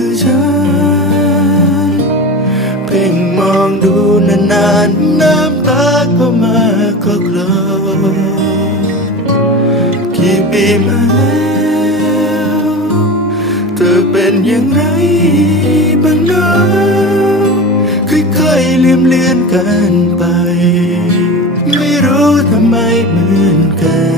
คือฉัน เพ่งมองดูนานๆน้ำตาก็มาก็กลอกี่ปีมาแล้วเธอเป็นอย่างไรบ้างเนาะค่อยๆลืมเลือนกันไป ไม่รู้ทำไมเหมือนกัน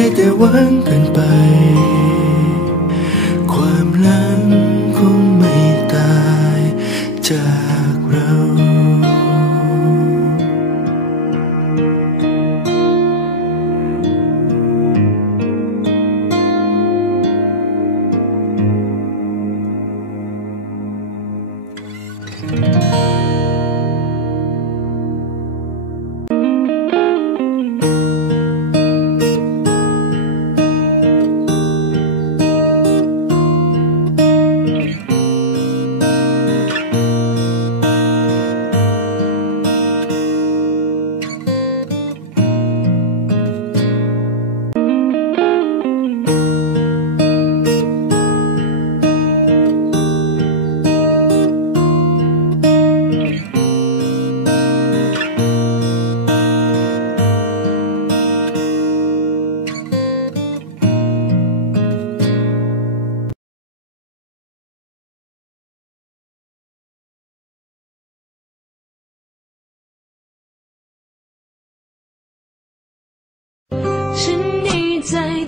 ได้แต่หวังกันไป ความลัง